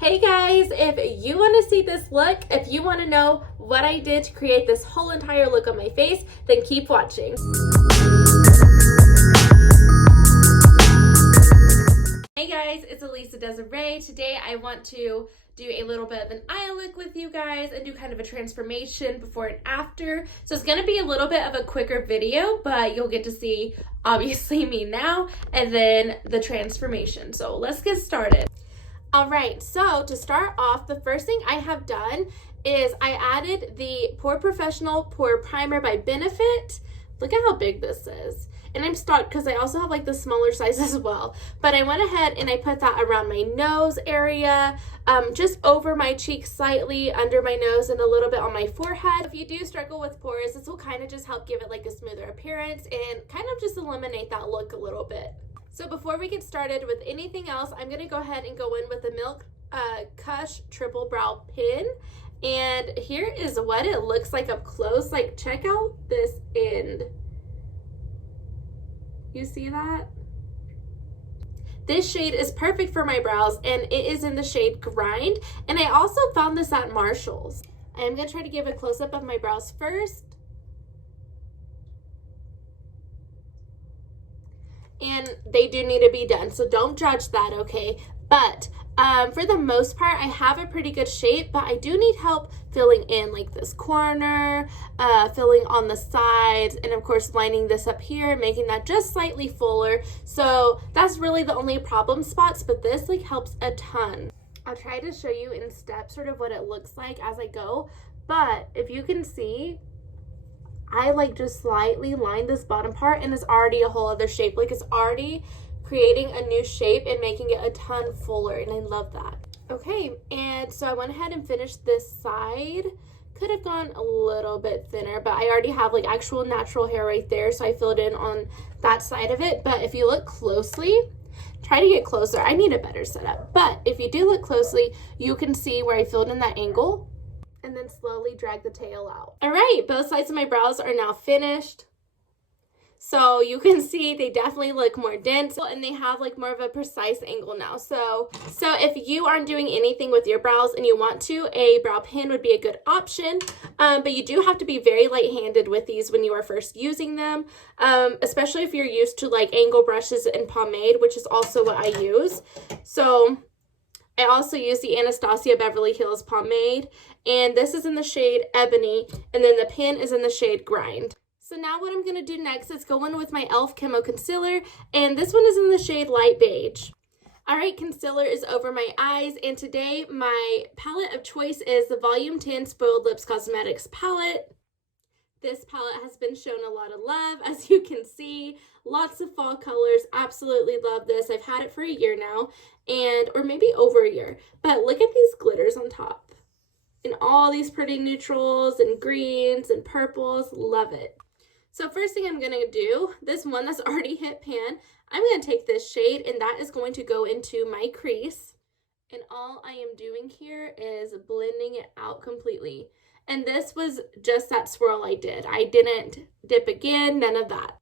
Hey guys, if you want to see this look, if you want to know what I did to create this whole entire look on my face, then keep watching. Hey guys, it's Elisa Desiree. Today I want to do a little bit of an eye look with you guys and do kind of a transformation before and after. So it's going to be a little bit of a quicker video, but you'll get to see obviously me now and then the transformation. So let's get started. Alright, so to start off, the first thing I have done is I added the Pore Professional Pore Primer by Benefit. Look at how big this is. And I'm stuck because I also have like the smaller size as well. But I went ahead and I put that around my nose area, just over my cheeks slightly, under my nose, and a little bit on my forehead. If you do struggle with pores, this will kind of just help give it like a smoother appearance and kind of just eliminate that look a little bit. So before we get started with anything else, I'm going to go ahead and go in with the Milk Kush Triple Brow Pen. And here is what it looks like up close. Like, check out this end. You see that? This shade is perfect for my brows, and it is in the shade Grind. And I also found this at Marshall's. I am going to try to give a close-up of my brows first. And they do need to be done, so don't judge that, okay? But for the most part, I have a pretty good shape, but I do need help filling in like this corner, filling on the sides, and of course lining this up here, making that just slightly fuller. So that's really the only problem spots, but this like helps a ton. I'll try to show you in steps sort of what it looks like as I go, but if you can see, I like just slightly lined this bottom part and it's already a whole other shape. Like, it's already creating a new shape and making it a ton fuller, and I love that. Okay, and so I went ahead and finished this side. Could have gone a little bit thinner, but I already have like actual natural hair right there, so I filled in on that side of it. But if you look closely, try to get closer. I need a better setup, but if you do look closely, you can see where I filled in that angle and then slowly drag the tail out. All right, both sides of my brows are now finished. So you can see they definitely look more dense and they have like more of a precise angle now. So if you aren't doing anything with your brows and you want to, a brow pen would be a good option. But you do have to be very light-handed with these when you are first using them, especially if you're used to like angle brushes and pomade, which is also what I use. So I also use the Anastasia Beverly Hills pomade, and this is in the shade Ebony, and then the pen is in the shade Grind. So now what I'm going to do next is go in with my e.l.f. Camo Concealer, and this one is in the shade Light Beige. Alright, concealer is over my eyes, and today my palette of choice is the Volume 10 Spoiled Lips Cosmetics palette. This palette has been shown a lot of love, as you can see. Lots of fall colors. Absolutely love this. I've had it for a year now, or maybe over a year. But look at these glitters on top. And all these pretty neutrals and greens and purples. Love it. So first thing I'm going to do, this one that's already hit pan, I'm going to take this shade and that is going to go into my crease. And all I am doing here is blending it out completely. And this was just that swirl I did. I didn't dip again, none of that.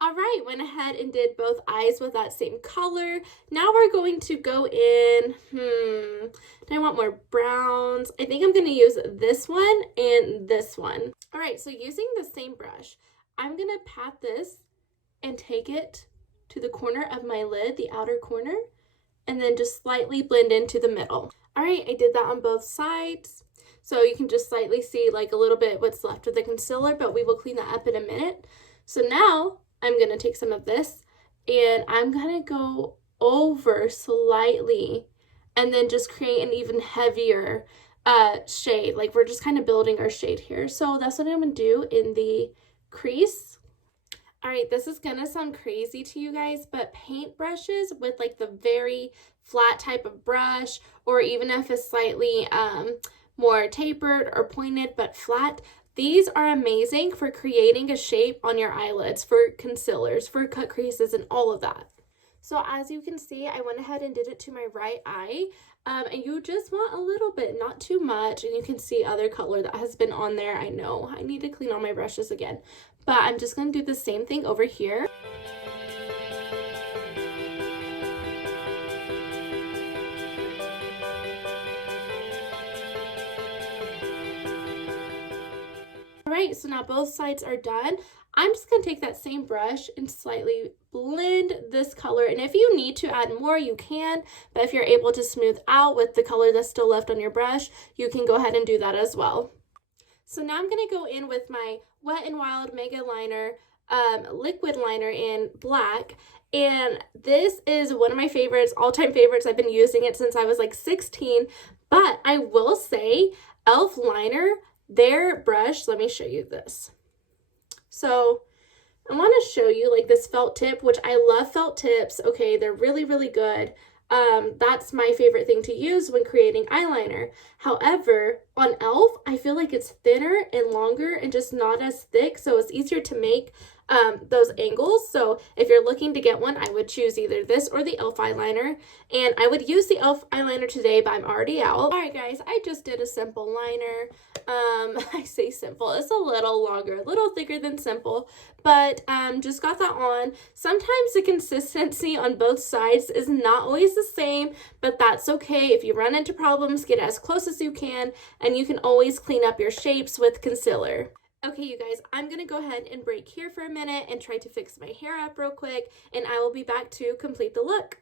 All right, went ahead and did both eyes with that same color. Now we're going to go in, do I want more browns? I think I'm going to use this one and this one. All right, so using the same brush, I'm going to pat this and take it to the corner of my lid, the outer corner, and then just slightly blend into the middle. All right, I did that on both sides. So you can just slightly see like a little bit what's left of the concealer, but we will clean that up in a minute. So now I'm going to take some of this and I'm going to go over slightly and then just create an even heavier shade. Like, we're just kind of building our shade here. So that's what I'm going to do in the crease. All right, this is gonna sound crazy to you guys, but paint brushes with like the very flat type of brush, or even if it's slightly more tapered or pointed but flat, these are amazing for creating a shape on your eyelids, for concealers, for cut creases, and all of that. So as you can see, I went ahead and did it to my right eye. And you just want a little bit, not too much. And you can see other color that has been on there. I know I need to clean all my brushes again. But I'm just going to do the same thing over here. right, so now both sides are done. I'm just going to take that same brush and slightly blend this color. And if you need to add more, you can. But if you're able to smooth out with the color that's still left on your brush, you can go ahead and do that as well. So now I'm going to go in with my Wet n Wild Mega Liner, liquid liner in black. And this is one of my favorites, all-time favorites. I've been using it since I was like 16. But I will say, e.l.f. liner, their brush, let me show you this. So I want to show you like this felt tip, which I love felt tips. Okay, they're really, really good. That's my favorite thing to use when creating eyeliner. However, on e.l.f., I feel like it's thinner and longer and just not as thick, so it's easier to make those angles. So if you're looking to get one, I would choose either this or the e.l.f. eyeliner. And I would use the e.l.f. eyeliner today, but I'm already out. All right, guys, I just did a simple liner. I say simple, it's a little longer, a little thicker than simple, but just got that on. Sometimes the consistency on both sides is not always the same, but that's okay. If you run into problems, get as close as you can, and you can always clean up your shapes with concealer. Okay, you guys, I'm going to go ahead and break here for a minute and try to fix my hair up real quick, and I will be back to complete the look.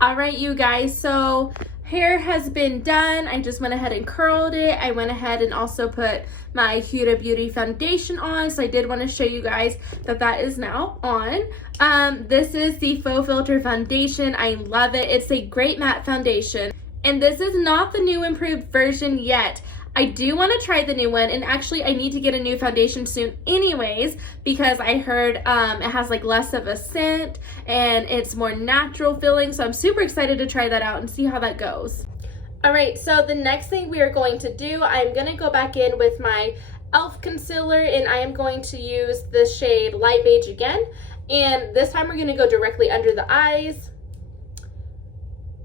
All right, you guys, so hair has been done. I just went ahead and curled it. I went ahead and also put my Huda Beauty foundation on, so I did want to show you guys that that is now on. This is the Faux Filter foundation. I love it. It's a great matte foundation, and this is not the new improved version yet. I do want to try the new one, and actually I need to get a new foundation soon anyways, because I heard it has like less of a scent and it's more natural feeling, so I'm super excited to try that out and see how that goes. All right, so the next thing we are going to do, I'm going to go back in with my e.l.f. concealer, and I am going to use the shade Light Beige again, and this time we're going to go directly under the eyes.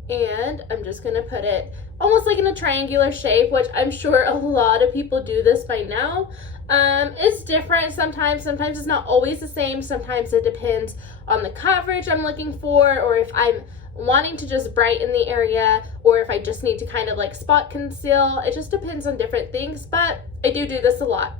And I'm just going to put it almost like in a triangular shape, which I'm sure a lot of people do this by now. It's different sometimes it's not always the same. Sometimes it depends on the coverage I'm looking for, or if I'm wanting to just brighten the area, or if I just need to kind of like spot conceal. It just depends on different things, but I do this a lot.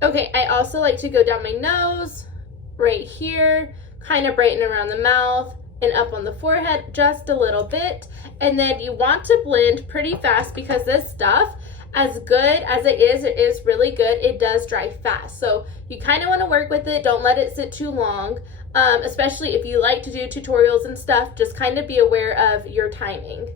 Okay, I also like to go down my nose, right here, kind of brighten around the mouth, and up on the forehead just a little bit. And then you want to blend pretty fast, because this stuff, as good as it is really good, it does dry fast. So you kind of want to work with it. Don't let it sit too long, especially if you like to do tutorials and stuff. Just kind of be aware of your timing.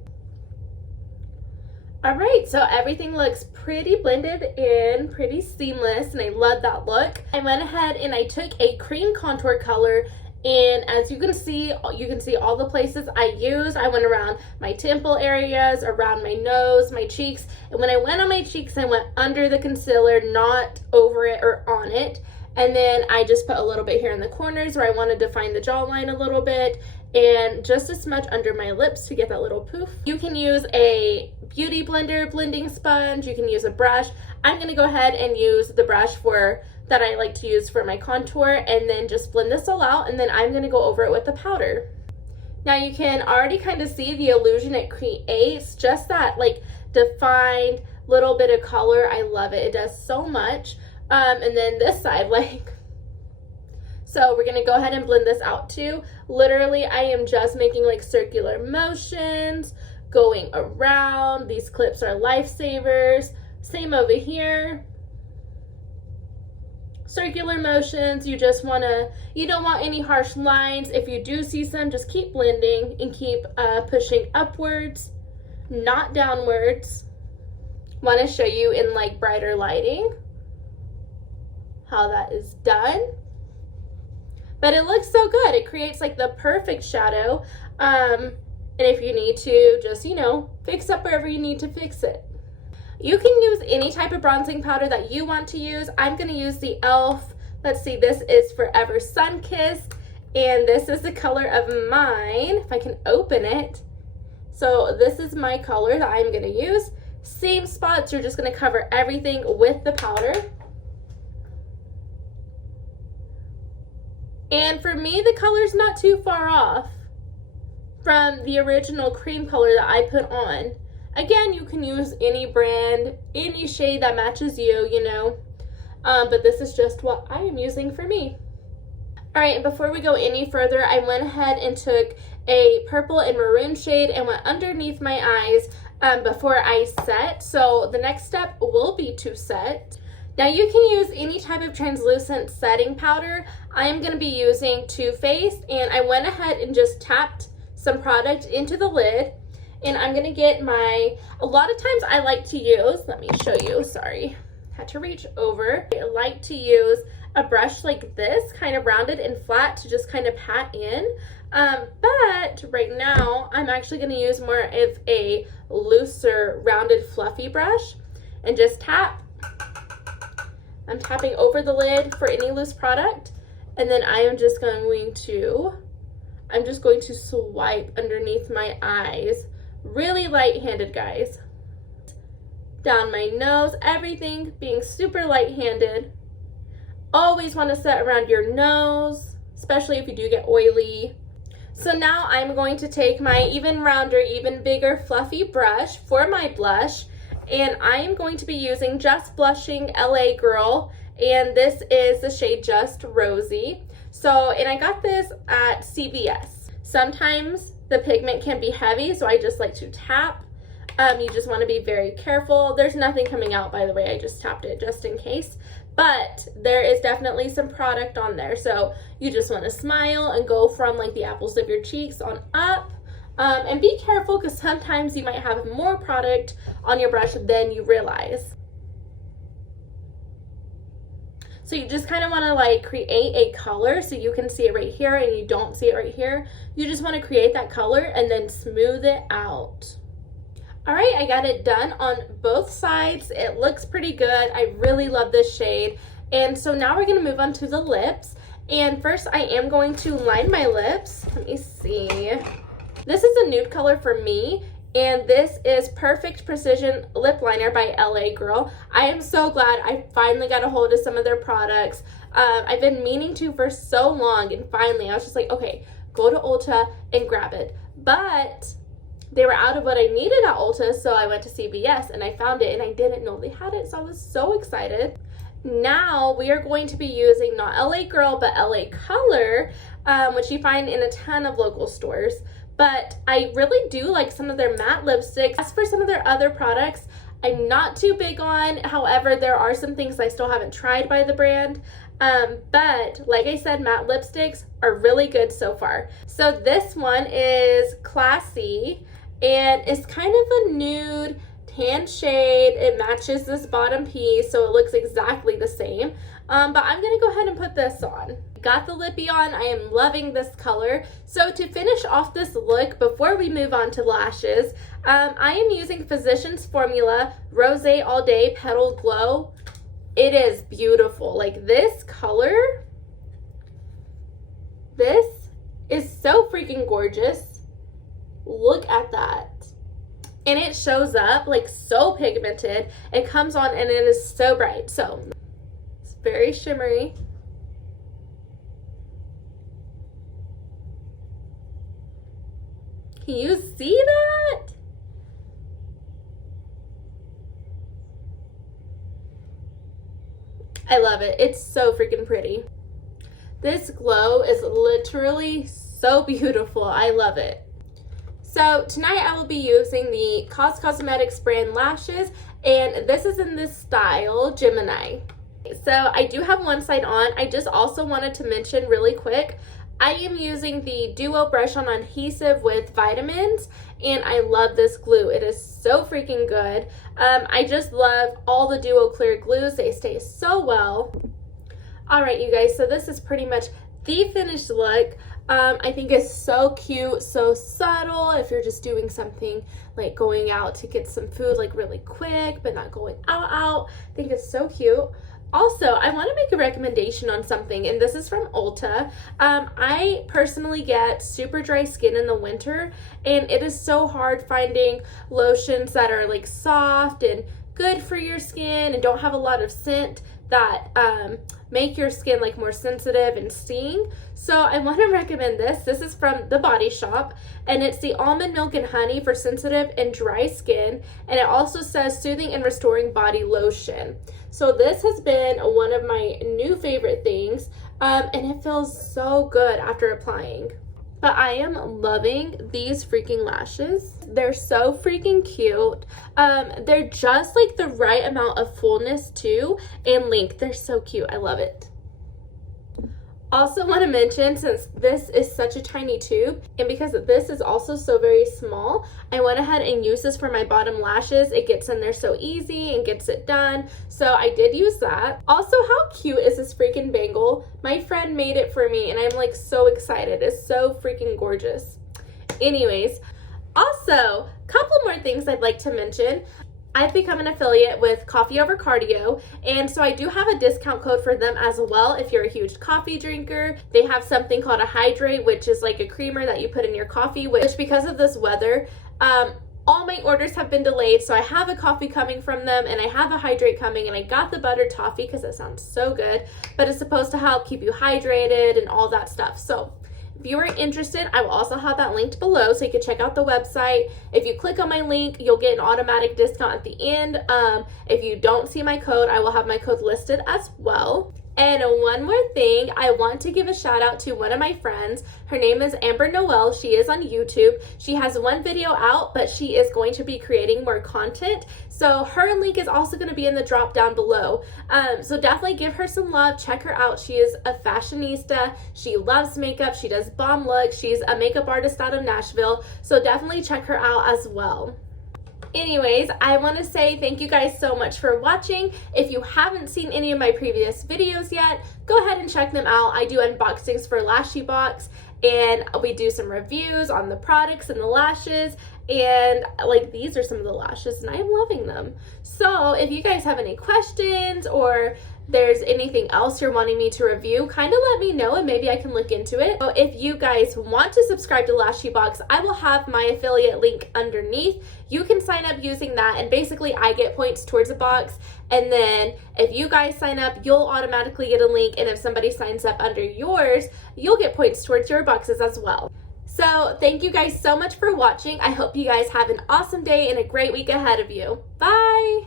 All right, so everything looks pretty blended in, pretty seamless, and I love that look. I went ahead and I took a cream contour color, and as you can see all the places I use. I went around my temple areas, around my nose, my cheeks. And when I went on my cheeks, I went under the concealer, not over it or on it. And then I just put a little bit here in the corners where I want to define the jawline a little bit, and just a smudge under my lips to get that little poof. You can use a beauty blender blending sponge. You can use a brush. I'm going to go ahead and use the brush that I like to use for my contour, and then just blend this all out, and then I'm going to go over it with the powder. Now you can already kind of see the illusion it creates, just that like defined little bit of color. I love it. It does so much. And then this side, so we're going to go ahead and blend this out too. Literally, I am just making like circular motions, going around. These clips are lifesavers. Same over here. Circular motions. You don't want any harsh lines. If you do see some, just keep blending and keep pushing upwards, not downwards. Want to show you in like brighter lighting how that is done. But it looks so good. It creates like the perfect shadow. And if you need to, just, fix up wherever you need to fix it. You can use any type of bronzing powder that you want to use. I'm going to use the e.l.f. Let's see, this is Forever Sun-Kissed, and this is the color of mine, if I can open it. So this is my color that I'm going to use. Same spots, you're just going to cover everything with the powder. And for me, the color's not too far off from the original cream color that I put on. Again, you can use any brand, any shade that matches you, but this is just what I am using for me. All right, and before we go any further, I went ahead and took a purple and maroon shade and went underneath my eyes before I set. So the next step will be to set. Now you can use any type of translucent setting powder. I am going to be using Too Faced, and I went ahead and just tapped some product into the lid. And I'm going to get a lot of times I like to use, let me show you, sorry, had to reach over. I like to use a brush like this, kind of rounded and flat to just kind of pat in. But right now, I'm actually going to use more of a looser, rounded, fluffy brush and just tap. I'm tapping over the lid for any loose product, and then I'm just going to swipe underneath my eyes. Really light-handed, guys. Down my nose, everything being super light-handed. Always want to set around your nose, especially if you do get oily. So now I'm going to take my even rounder, even bigger fluffy brush for my blush, and I am going to be using Just Blushing LA Girl, and this is the shade Just Rosy. So, and I got this at CVS. Sometimes the pigment can be heavy, so I just like to tap. You just want to be very careful. There's nothing coming out, by the way. I just tapped it just in case. But there is definitely some product on there. So you just want to smile and go from like the apples of your cheeks on up. And be careful, because sometimes you might have more product on your brush than you realize. So you just kind of want to like create a color so you can see it right here and you don't see it right here. You just want to create that color and then smooth it out. All right, I got it done on both sides. It looks pretty good. I really love this shade. And so now we're going to move on to the lips. And first I am going to line my lips. Let me see. This is a nude color for me. And this is Perfect Precision Lip Liner by LA Girl. I am so glad I finally got a hold of some of their products. I've been meaning to for so long, and finally I was just like, okay, go to Ulta and grab it. But they were out of what I needed at Ulta, so I went to CVS and I found it, and I didn't know they had it, so I was so excited. Now we are going to be using not LA Girl, but LA Color, which you find in a ton of local stores. But I really do like some of their matte lipsticks. As for some of their other products, I'm not too big on. However, there are some things I still haven't tried by the brand. But like I said, matte lipsticks are really good so far. So this one is Classy, and it's kind of a nude tan shade. It matches this bottom piece, so it looks exactly the same. But I'm gonna go ahead and put this on. Got the lippy on. I am loving this color. So to finish off this look, before we move on to lashes, I am using Physicians Formula Rose All Day Petal Glow. It is beautiful. Like, this color, this is so freaking gorgeous. Look at that. And it shows up like so pigmented. It comes on and it is so bright. So it's very shimmery. Can you see that? I love it. It's so freaking pretty. This glow is literally so beautiful. I love it. So tonight I will be using the COS Cosmetics brand lashes, and this is in this style, Gemini. So I do have one side on. I just also wanted to mention really quick, I am using the Duo Brush On Adhesive with vitamins, and I love this glue. It is so freaking good. I just love all the Duo Clear glues. They stay so well. All right, you guys, so this is pretty much the finished look. I think it's so cute, so subtle. If you're just doing something like going out to get some food like really quick, but not going out, I think it's so cute. Also, I want to make a recommendation on something, and this is from Ulta. I personally get super dry skin in the winter, and it is so hard finding lotions that are like soft and good for your skin and don't have a lot of scent that make your skin like more sensitive and sting. So I want to recommend this. This is from The Body Shop, and it's the almond milk and honey for sensitive and dry skin, and it also says soothing and restoring body lotion. So this has been one of my new favorite things, and it feels so good after applying. But I am loving these freaking lashes. They're so freaking cute. They're just like the right amount of fullness too, and length. They're so cute. I love it. Also want to mention, since this is such a tiny tube, and because this is also so very small, I went ahead and used this for my bottom lashes. It gets in there so easy and gets it done. So I did use that. Also, how cute is this freaking bangle? My friend made it for me and I'm like so excited. It's so freaking gorgeous. Anyways, also, couple more things I'd like to mention. I've become an affiliate with Coffee Over Cardio, and so I do have a discount code for them as well if you're a huge coffee drinker. They have something called a hydrate, which is like a creamer that you put in your coffee, which because of this weather, all my orders have been delayed, so I have a coffee coming from them, and I have a hydrate coming, and I got the buttered toffee because it sounds so good, but it's supposed to help keep you hydrated and all that stuff. So if you are interested, I will also have that linked below so you can check out the website. If you click on my link, you'll get an automatic discount at the end. If you don't see my code, I will have my code listed as well. And one more thing, I want to give a shout out to one of my friends. Her name is Amber Noel. She is on YouTube. She has one video out, but she is going to be creating more content. So her link is also going to be in the drop down below. So definitely give her some love. Check her out. She is a fashionista. She loves makeup. She does bomb looks. She's a makeup artist out of Nashville. So definitely check her out as well. Anyways, I want to say thank you guys so much for watching. If you haven't seen any of my previous videos yet, go ahead and check them out. I do unboxings for Lashy-Box, and we do some reviews on the products and the lashes, and like these are some of the lashes and I'm loving them. So if you guys have any questions or there's anything else you're wanting me to review, kind of let me know and maybe I can look into it. So if you guys want to subscribe to Lashy-Box, I will have my affiliate link underneath. You can sign up using that, and basically I get points towards a box, and then if you guys sign up, you'll automatically get a link, and if somebody signs up under yours, you'll get points towards your boxes as well. So thank you guys so much for watching. I hope you guys have an awesome day and a great week ahead of you. Bye!